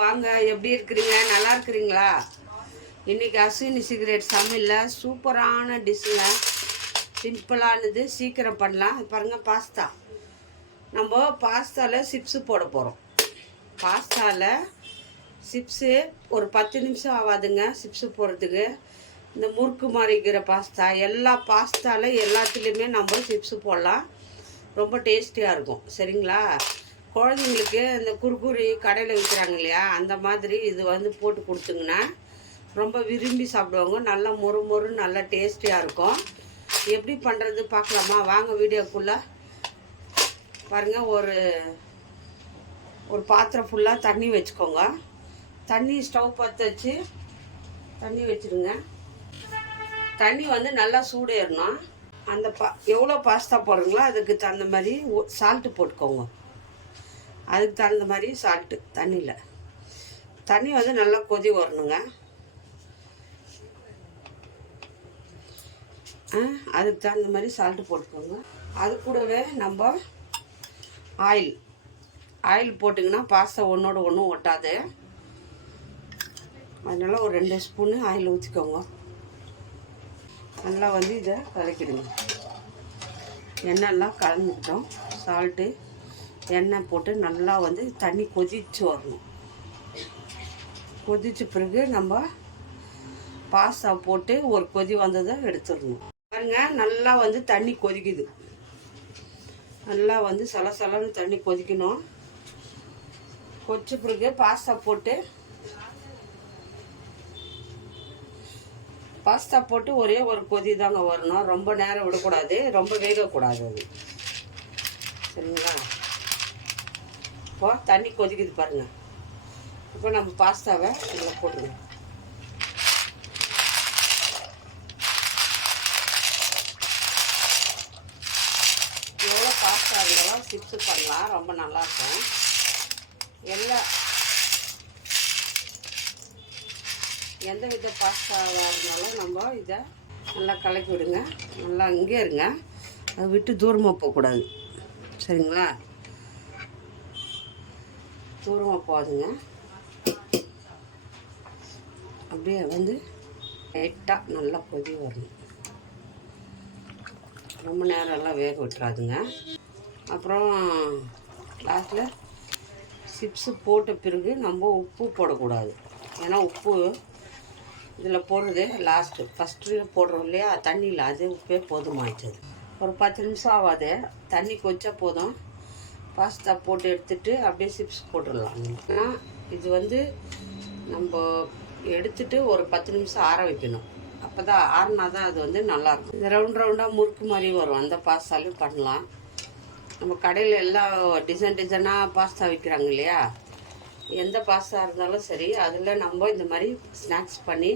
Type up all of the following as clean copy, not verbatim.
வாங்க, எப்படி இருக்கிறீங்க? நல்லா இருக்கிறீங்களா? இன்றைக்கி அஸ்வினி சீக்ரெட் சமையலில் சூப்பரான டிஷ்ஷுங்க. சிம்பிளானது, சீக்கிரம் பண்ணலாம். பாருங்கள், பாஸ்தா. நம்ம பாஸ்தாவில் சிப்ஸு போட போகிறோம். பாஸ்தாவில் சிப்ஸு ஒரு 10 நிமிஷம் ஆகாதுங்க சிப்ஸு போடுறதுக்கு. இந்த முறுக்கு மாறிக்கிற பாஸ்தா, எல்லா பாஸ்தாவில் எல்லாத்துலேயுமே நம்ம சிப்ஸு போடலாம். ரொம்ப டேஸ்டியாக இருக்கும். சரிங்களா? குழந்தைங்களுக்கு இந்த குறுக்குறி கடையில் விற்கிறாங்க இல்லையா, அந்த மாதிரி இது போட்டு கொடுத்துங்கன்னா ரொம்ப விரும்பி சாப்பிடுவாங்க. நல்லா மொறு மொறு, நல்லா டேஸ்டியாக இருக்கும். எப்படி பண்ணுறது பார்க்கலாமா? வாங்க வீடியோக்குள்ளே. பாருங்கள், ஒரு பாத்திரம் ஃபுல்லாக தண்ணி வச்சுக்கோங்க. தண்ணி ஸ்டவ் பற்ற வச்சு தண்ணி வச்சுருங்க. தண்ணி நல்லா சூடேறணும். அந்த எவ்வளோ பாஸ்தா போடுறீங்களோ அதுக்கு தகுந்த மாதிரி சால்ட்டு போட்டுக்கோங்க. அதுக்கு தகுந்த மாதிரி சால்ட்டு தண்ணியில். தண்ணி நல்லா கொதி வரணுங்க. அதுக்கு தகுந்த மாதிரி சால்ட்டு போட்டுக்கோங்க. அது கூடவே நம்ம ஆயில் போட்டிங்கன்னா பாஸ்தா ஒன்றோட ஒன்றும் ஒட்டாது. அதனால் ஒரு 2 ஸ்பூனு ஆயில் ஊற்றிக்கோங்க. நல்லா இதை கலக்கிடுங்க. எண்ணெய்லாம் கலந்துக்கிட்டோம். சால்ட்டு எண்ணெய் போட்டு நல்லா தண்ணி கொதிச்சு வரணும். கொதிச்ச பிறகு நம்ம பாஸ்தா போட்டு ஒரு கொதி வந்ததை எடுத்துடணும். பாருங்க, நல்லா தண்ணி கொதிக்குது. நல்லா சலசலன்னு தண்ணி கொதிக்கணும். கொதிச்ச பிறகு பாஸ்தா போட்டு ஒரே ஒரு கொதி தாங்க வரணும். ரொம்ப நேரம் விடக்கூடாது, ரொம்ப வேகக்கூடாது அது. சரிங்களா? இப்போ தண்ணி கொதிக்குது பாருங்க. இப்போ நம்ம பாஸ்தாவை இதில் போட்டுருங்க. எவ்வளோ பாஸ்தா இருந்தாலும் சிப்ஸு பண்ணலாம், ரொம்ப நல்லாயிருக்கும். எந்த வித பாஸ்தாவாக இருந்தாலும் நம்ம இதை நல்லா கலக்கி விடுங்க. நல்லா இங்கே இருங்க, அதை விட்டு தூரமாக போகக்கூடாது. சரிங்களா? தூரமாக போகாதுங்க. அப்படியே லைட்டாக நல்லா கொதி வரணும். ரொம்ப நேரம்லாம் வேக விட்டுறாதுங்க. அப்புறம் லாஸ்ட்டில் சிப்ஸு போட்ட பிறகு நம்ம உப்பு போடக்கூடாது. ஏன்னா உப்பு இதில் போடுறது ஃபஸ்ட்டு போடுறோம் இல்லையா தண்ணியில், அது உப்பே போதுமாயிடுச்சு. ஒரு 10 நிமிஷம் ஆகாது, தண்ணி கொச்சா போதும். பாஸ்தா போட்டு எடுத்துகிட்டு அப்படியே சிப்ஸ் போட்டுடலாம். ஆனால் இது நம்ம எடுத்துகிட்டு ஒரு 10 நிமிஷம் ஆற வைக்கணும். அப்போ தான் ஆறினா தான் அது நல்லாயிருக்கும். இந்த ரவுண்டாக முறுக்கு மாதிரி வரும். அந்த பாஸ்தாலையும் பண்ணலாம். நம்ம கடையில் எல்லாம் டிசைனாக பாஸ்தா விற்கிறாங்க இல்லையா, எந்த பாஸ்தா இருந்தாலும் சரி, அதில் நம்ம இந்த மாதிரி ஸ்நாக்ஸ் பண்ணி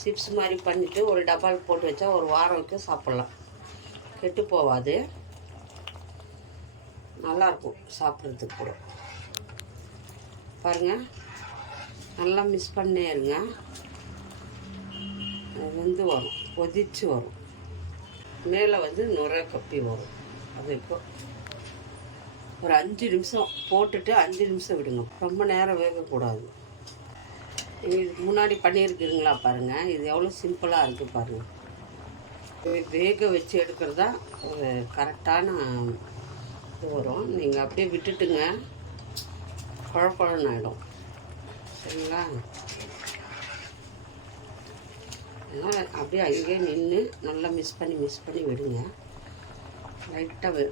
சிப்ஸ் மாதிரி பண்ணிவிட்டு ஒரு டப்பால் போட்டு வச்சா ஒரு வாரம் வரைக்கும் சாப்பிட்லாம். கெட்டு போகாது, நல்லாயிருக்கும் சாப்பிட்றதுக்கு கூட. பாருங்கள், நல்லா மிக்ஸ் பண்ணே இருங்க. அது வரும், கொதிச்சு வரும். மேலே நுரை கப்பி வரும். அது இப்போ ஒரு 5 நிமிஷம் போட்டுட்டு 5 நிமிஷம் விடுங்க. ரொம்ப நேரம் வேகக்கூடாது. இதுக்கு முன்னாடி பண்ணியிருக்குதுங்களா பாருங்கள். இது எவ்வளோ சிம்பிளாக இருக்குது பாருங்கள். வேக வச்சு எடுக்கிறது தான் ஒரு கரெக்டான இது வரும். நீங்கள் அப்படியே விட்டுட்டுங்க, குழப்பம்னு ஆகிடும். சரிங்களா? அதனால் அப்படியே அங்கேயே நின்று நல்லா மிக்ஸ் பண்ணி விடுங்க. லைட்டாக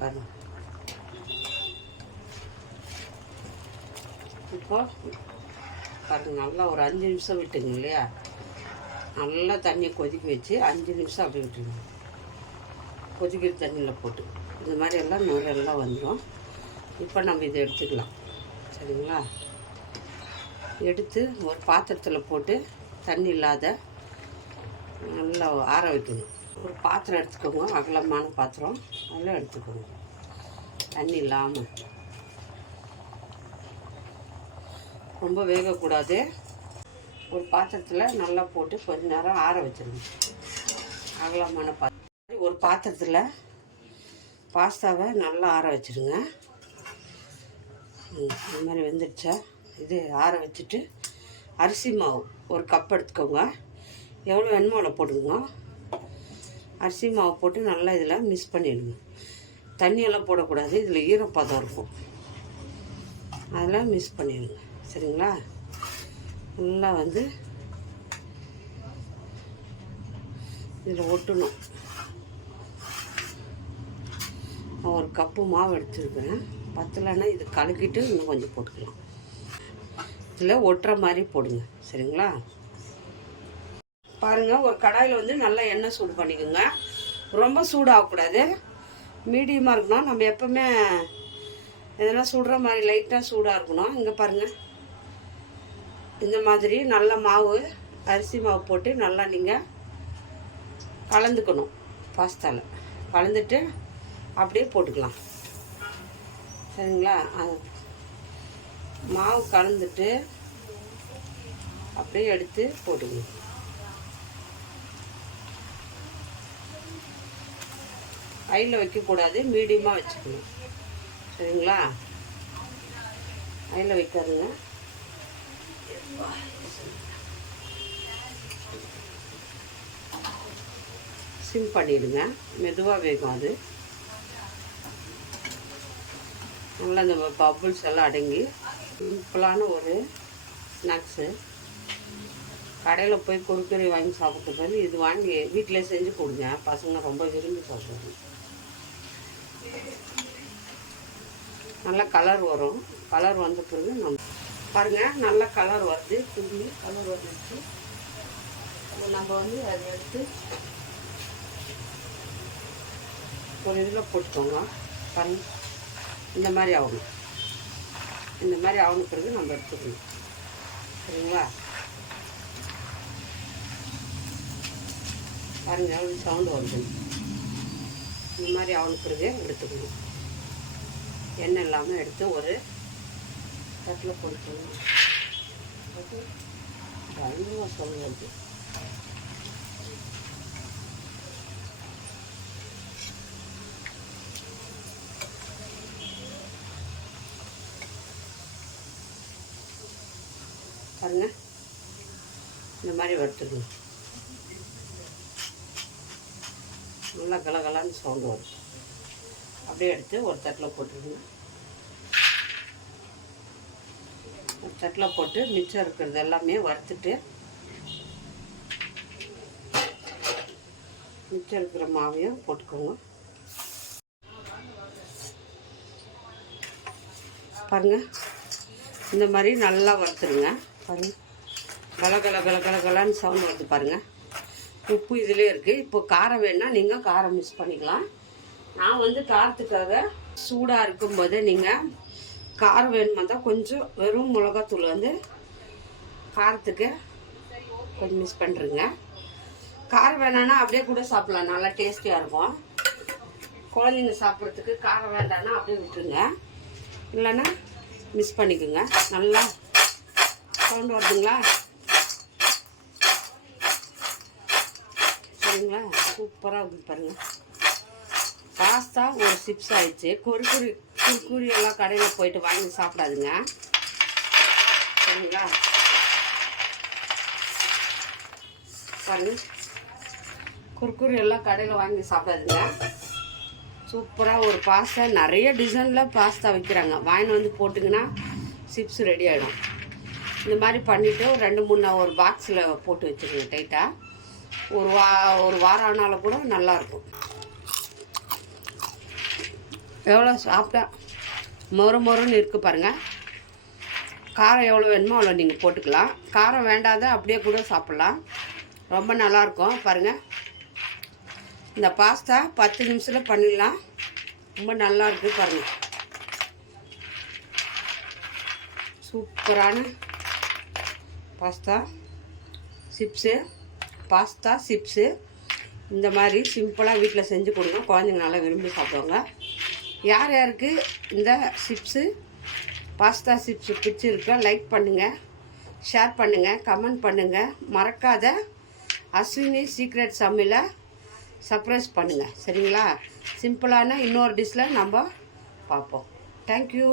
பாருங்கள். இப்போ பாருங்கள், நல்லா ஒரு 5 நிமிஷம் விட்டுங்க இல்லையா, நல்லா தண்ணியை கொதிக்க வச்சு 5 நிமிஷம் அப்படியே விட்டுருங்க. கொதிக்கிற தண்ணியில் போட்டு இந்த மாதிரி எல்லாம் நுரெல்லாம் வந்துடும். இப்போ நம்ம இதை எடுத்துக்கலாம். சரிங்களா? எடுத்து ஒரு பாத்திரத்தில் போட்டு தண்ணி இல்லாத நல்லா ஆற வைக்கணும். ஒரு பாத்திரம் எடுத்துக்கோங்க, அகலமான பாத்திரம், அதெல்லாம் எடுத்துக்கோங்க. தண்ணி இல்லாமல், ரொம்ப வேகக்கூடாது. ஒரு பாத்திரத்தில் நல்லா போட்டு கொஞ்ச நேரம் ஆற வச்சிருங்க. அகலமான பாத்திரம். ஒரு பாத்திரத்தில் பாஸ்தாவை நல்லா ஆற வச்சுருங்க. இந்த மாதிரி வெந்துடுச்சா இது ஆற வச்சுட்டு அரிசி மாவு ஒரு கப் எடுத்துக்கோங்க. எவ்வளோ வேணுமோ அவ்வளோ போட்டுக்கோங்க. அரிசி மாவு போட்டு நல்லா இதில் மிக்ஸ் பண்ணிவிடுங்க. தண்ணியெல்லாம் போடக்கூடாது, இதில் ஈரப்பதம் இருக்கும். அதெல்லாம் மிக்ஸ் பண்ணிவிடுங்க. சரிங்களா? நல்லா வந்து இதில் ஒட்டணும். நான் ஒரு கப்பு மாவு எடுத்துருக்கிறேன். பத்தலைன்னா இது கலக்கிட்டு இன்னும் கொஞ்சம் போட்டுக்கலாம். இதில் ஒட்டுற மாதிரி போடுங்க. சரிங்களா? பாருங்கள், ஒரு கடாயில் வந்து நல்லா எண்ணெய் சூடு பண்ணிக்கோங்க. ரொம்ப சூடாகக்கூடாது, மீடியமாக இருக்கணும். நம்ம எப்போவுமே எதனா சுடுற மாதிரி லைட்டாக சூடாக இருக்கணும். இங்கே பாருங்கள், இந்த மாதிரி நல்ல மாவு அரிசி மாவு போட்டு நல்லா நீங்கள் கலந்துக்கணும். பாஸ்தாவில் கலந்துட்டு அப்படியே போட்டுக்கலாம். சரிங்களா? மாவு கலந்துட்டு அப்படியே எடுத்து போட்டுக்கணும். ஹையில் வைக்கக்கூடாது, மீடியமாக வச்சுக்கணும். சரிங்களா? ஹையில் வைக்காதுங்க. சிம் பண்ணிவிடுங்க. மெதுவாக வேகும். அது நல்லா இந்த பபுள்ஸ் எல்லாம் அடங்கி சிம்பிளான ஒரு ஸ்நாக்ஸு. கடையில் போய் குறுக்குறி வாங்கி சாப்பிட்றது வந்து இது வாங்கி வீட்டிலே செஞ்சு கொடுங்க. பசங்க ரொம்ப விரும்பி சாப்பிடுவாங்க. நல்லா கலர் வரும். கலர் வந்த பிறகு நம்ம பாருங்கள், நல்லா கலர் வருது. துணி கலர் வந்துச்சு. நம்ம வந்து அதை எடுத்து ஒரு இதில் போட்டுக்கோங்க. இந்த மாதிரி ஆகணும். இந்த மாதிரி ஆகணும் பிறகு நம்ம எடுத்துக்கணும். சரிங்களா? பாருங்கள், எவ்வளோ சவுண்டு வருது. இந்த மாதிரி ஆகணும் பிறகு எடுத்துக்கணும். எண்ணெய் இல்லாமல் எடுத்து ஒரு தட்டில் போட்டுக்கணும். பயங்கரமாக சவுண்டு வருது. பாருங்க, இந்த மாதிரி வறுத்துக்கணும். நல்லா கலகலான்னு சவுண்டு வரும். அப்படியே எடுத்து ஒரு தட்டில் போட்டுருங்க. ஒரு தட்டில் போட்டு மிச்சம் இருக்கிறது எல்லாமே வறுத்துட்டு மிச்சம் இருக்கிற மாவையும் போட்டுக்கோங்க. பாருங்கள், இந்த மாதிரி நல்லா வறுத்துருங்க. பாருங்கள், கலகலான்னு சவுண்ட் வருது. பாருங்கள், உப்பு இதிலே இருக்குது. இப்போ காரம் வேணுன்னா நீங்கள் காரம் மிக்ஸ் பண்ணிக்கலாம். நான் வந்து காரத்துக்காக சூடாக இருக்கும்போது நீங்கள் காரம் வேணுமா தான் கொஞ்சம் வெறும் மிளகாத்தூள் வந்து காரத்துக்கு கொஞ்சம் மிக்ஸ் பண்ணுறேங்க. காரம் வேணான்னா அப்படியே கூட சாப்பிட்லாம், நல்லா டேஸ்டியாக இருக்கும். குழந்தைங்க சாப்பிட்றதுக்கு காரம் வேண்டான்னா அப்படியே விட்டுருங்க, இல்லைன்னா மிக்ஸ் பண்ணிக்கோங்க. நல்லா சவுண்டு வருதுங்களா? சரிங்களா? சூப்பராக இருக்குது பாருங்கள். பாஸ்தா ஒரு சிப்ஸ் ஆயிடுச்சு. குறுக்குறி எல்லாம் கடையில் போயிட்டு வாங்கி சாப்பிடாதுங்க. சரிங்களா? பாருங்க, குறுக்குறி எல்லாம் கடையில் வாங்கி சாப்பிடாதுங்க. சூப்பராக ஒரு பாஸ்தா, நிறைய டிசைனில் பாஸ்தா விற்கிறாங்க. வாங்கிட்டு வந்து போட்டிங்கன்னா சிப்ஸ் ரெடி ஆகிடும். இந்த மாதிரி பண்ணிவிட்டு ஒரு 2-3 ஒரு பாக்ஸில் போட்டு வச்சுருங்க டைட்டாக. ஒரு வாரம் ஆனாலும் கூட நல்லாயிருக்கும். எவ்வளோ சாப்பிட்டா மொறுன்னு இருக்குது பாருங்கள். காரம் எவ்வளோ வேணுமோ அவ்வளோ நீங்கள் போட்டுக்கலாம். காரம் வேண்டாத அப்படியே கூட சாப்பிட்லாம், ரொம்ப நல்லாயிருக்கும். பாருங்கள், இந்த பாஸ்தா 10 நிமிஷத்தில் பண்ணிடலாம். ரொம்ப நல்லாயிருக்கு பாருங்கள். சூப்பரான பாஸ்தா சிப்ஸு இந்த மாதிரி சிம்பிளாக வீட்டில் செஞ்சு கொடுங்க. குழந்தைங்க நல்லா விரும்பி சாப்பிடுவாங்க. யார் யாருக்கு இந்த பாஸ்தா சிப்ஸு பிடிச்சிருக்கா லைக் பண்ணுங்கள், ஷேர் பண்ணுங்கள், கமெண்ட் பண்ணுங்கள். மறக்காத அஸ்வினி சீக்ரெட் சமையலை சர்ப்ரைஸ் பண்ணுங்கள். சரிங்களா? சிம்பிளான இன்னொரு டிஷ்ஷில் நம்ம பார்ப்போம். தேங்க்யூ.